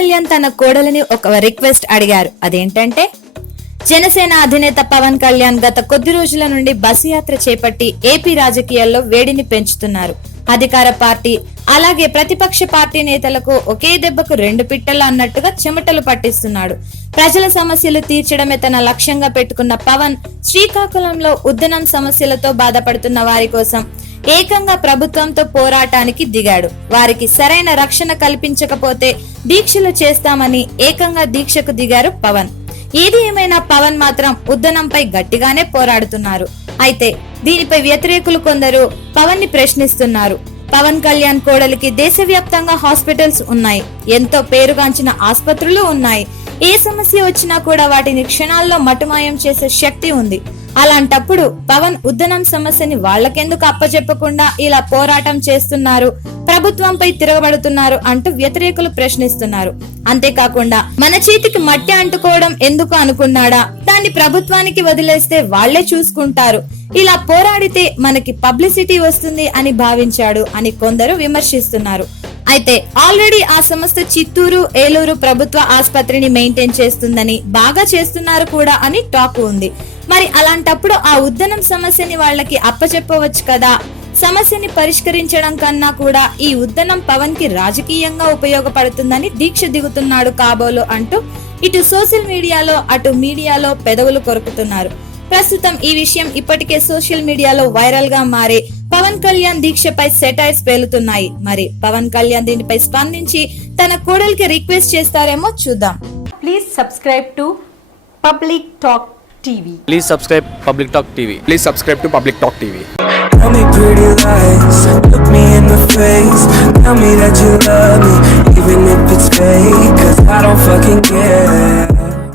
కళ్యాణ్ తన కోడలిని ఒక రిక్వెస్ట్ అడిగారు. అదేంటంటే జనసేన అధినేత పవన్ కళ్యాణ్ గత కొద్ది రోజుల నుండి బస్సు యాత్ర చేపట్టి ఏపీ రాజకీయాల్లో వేడిని పెంచుతున్నారు. అధికార పార్టీ అలాగే ప్రతిపక్ష పార్టీ నేతలకు ఒకే దెబ్బకు రెండు పిట్టలు అన్నట్టుగా చెమటలు పట్టిస్తున్నాడు. ప్రజల సమస్యలు తీర్చడమే తన లక్ష్యంగా పెట్టుకున్న పవన్ శ్రీకాకుళంలో ఉద్దనం సమస్యలతో బాధపడుతున్న వారి కోసం ఏకంగా ప్రభుత్వంతో పోరాటానికి దిగాడు. వారికి సరైన రక్షణ కల్పించకపోతే దీక్షలు చేస్తామని ఏకంగా దీక్షకు దిగారు పవన్. ఏది ఏమైనా పవన్ మాత్రం ఉద్దనంపై గట్టిగానే పోరాడుతున్నారు. అయితే దీనిపై వ్యతిరేకులు కొందరు పవన్ని ప్రశ్నిస్తున్నారు. పవన్ కళ్యాణ్ కోడలికి దేశవ్యాప్తంగా హాస్పిటల్స్ ఉన్నాయి. ఎంతో పేరుగాంచిన ఆసుపత్రులు ఉన్నాయి. ఏ సమస్య వచ్చినా కూడా వాటిని క్షణాల్లో మటుమాయం చేసే శక్తి ఉంది. అలాంటప్పుడు పవన్ ఉద్దనం సమస్యని వాళ్ళకెందుకు అప్పచెప్పకుండా ఇలా పోరాటం చేస్తున్నారు? ప్రభుత్వంపై తిరగబడుతున్నారు అంటూ వ్యతిరేకులు ప్రశ్నిస్తున్నారు. అంతేకాకుండా మన చేతికి మట్టి అంటుకోవడం ఎందుకు అనుకున్నాడా? దాన్ని ప్రభుత్వానికి వదిలేస్తే వాళ్ళే చూసుకుంటారు. ఇలా పోరాడితే మనకి పబ్లిసిటీ వస్తుంది అని భావించాడు అని కొందరు విమర్శిస్తున్నారు. అయితే ఆల్రెడీ ఆ సంస్థ చిత్తూరు ఏలూరు ప్రభుత్వ ఆసుపత్రిని మెయింటైన్ చేస్తుందని బాగా చేస్తున్నారు కూడా అని టాక్ ఉంది. మరి అలాంటప్పుడు ఆ ఉద్దనం సమస్యని వాళ్ళకి అప్పచెప్పవచ్చు కదా. సమస్యని పరిష్కరించడం కన్నా కూడా ఈ ఉద్దనం పవన్కి రాజకీయంగా ఉపయోగపడుతుందని దీక్ష దిగుతున్నాడు కాబోలు అంటూ ఇటు సోషల్ మీడియాలో అటు మీడియాలో పెదవులు కొరుకుతున్నారు. ప్రస్తుతం ఈ విషయం ఇప్పటికే సోషల్ మీడియాలో వైరల్గా మారి పవన్ కళ్యాణ్ దీక్షపై సెటైర్స్ పేలుతున్నాయి. మరి పవన్ కళ్యాణ్ దీనిపై స్పందించి తన కోడలికి రిక్వెస్ట్ చేస్తారేమో చూద్దాం. Please subscribe to public talk TV. Please subscribe Public Talk TV. Please subscribe to Public Talk TV. Tell me pretty lies, look me in the face. Tell me that you love me,